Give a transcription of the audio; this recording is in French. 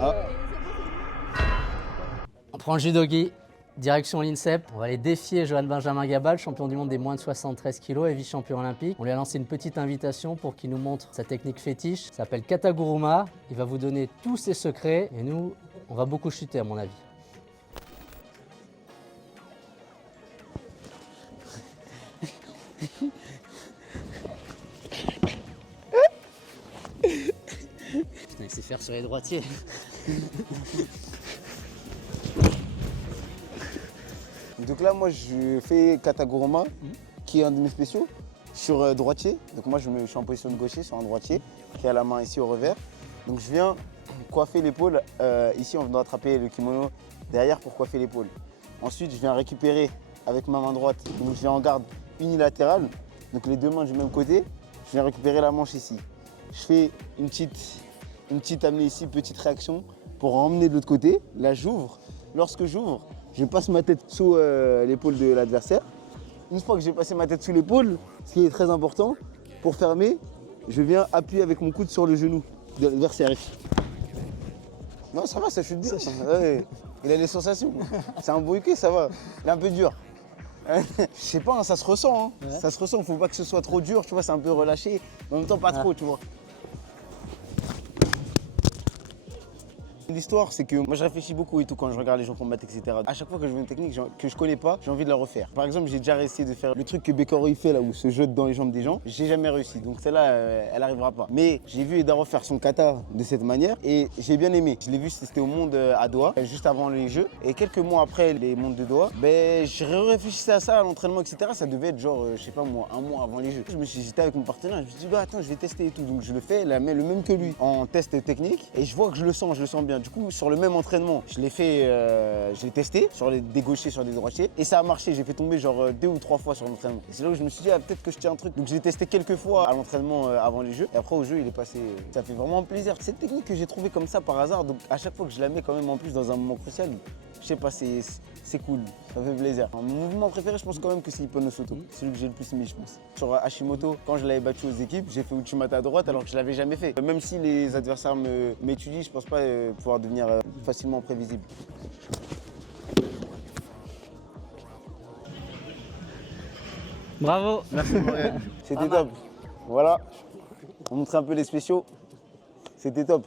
Ah. On prend le judogi, direction l'INSEP. On va aller défier Johan Benjamin Gabal, champion du monde des moins de 73 kg et vice-champion olympique. On lui a lancé une petite invitation pour qu'il nous montre sa technique fétiche. Ça s'appelle Kataguruma. Il va vous donner tous ses secrets et nous, on va beaucoup chuter à mon avis. Putain, il sait faire sur les droitiers. Donc là, moi, je fais Kataguruma, qui est un de mes spéciaux, sur droitier. Donc moi, je suis en position de gaucher sur un droitier, qui a la main ici au revers. Donc je viens coiffer l'épaule, ici on vient attraper le kimono derrière pour coiffer l'épaule. Ensuite, je viens récupérer avec ma main droite, donc je viens en garde unilatérale, donc les deux mains du même côté. Je viens récupérer la manche ici. Je fais une petite amenée ici, petite réaction pour emmener de l'autre côté. Là, j'ouvre. Lorsque j'ouvre, je passe ma tête sous l'épaule de l'adversaire. Une fois que j'ai passé ma tête sous l'épaule, ce qui est très important, pour fermer, je viens appuyer avec mon coude sur le genou de l'adversaire. Non, ça va, ça chute bien. Ouais, il a les sensations. C'est un beau hockey, ça va. Il est un peu dur. Je sais pas, hein, ça se ressent. Hein. Ouais. Ça se ressent, faut pas que ce soit trop dur, tu vois, c'est un peu relâché, mais en même temps pas trop, tu vois. L'histoire, c'est que moi je réfléchis beaucoup et tout quand je regarde les gens combattre, etc. À chaque fois que je vois une technique que je connais pas, j'ai envie de la refaire. Par exemple, j'ai déjà essayé de faire le truc que Bekoro il fait là où se jette dans les jambes des gens. J'ai jamais réussi, donc celle-là, elle arrivera pas. Mais j'ai vu Eda refaire son kata de cette manière et j'ai bien aimé. Je l'ai vu, c'était au monde à Doha, juste avant les Jeux. Et quelques mois après les mondes de Doha, je réfléchissais à ça, à l'entraînement, etc. Ça devait être genre, je sais pas moi, un mois avant les Jeux. J'étais avec mon partenaire, je me suis dit, attends, je vais tester et tout. Donc je le fais, le même que lui, en test technique. Et je vois que je le sens bien. Du coup, sur le même entraînement, je l'ai testé sur des gauchers, sur des droitiers et ça a marché. J'ai fait tomber genre 2 ou 3 fois sur l'entraînement. Et c'est là où je me suis dit, peut-être que je tiens un truc. Donc je l'ai testé quelques fois à l'entraînement avant les Jeux et après au jeu, il est passé. Ça fait vraiment plaisir. C'est une technique que j'ai trouvée comme ça par hasard. Donc à chaque fois que je la mets quand même en plus dans un moment crucial, je sais pas, c'est cool, ça fait plaisir. Mon mouvement préféré, je pense quand même que c'est Ippono Soto. C'est celui que j'ai le plus mis, je pense. Sur Hashimoto, quand je l'avais battu aux équipes, j'ai fait Uchimata à droite alors que je l'avais jamais fait. Même si les adversaires m'étudient, je pense pas pouvoir devenir facilement prévisible. Bravo. Merci Morel. C'était top. Voilà, on montre un peu les spéciaux. C'était top.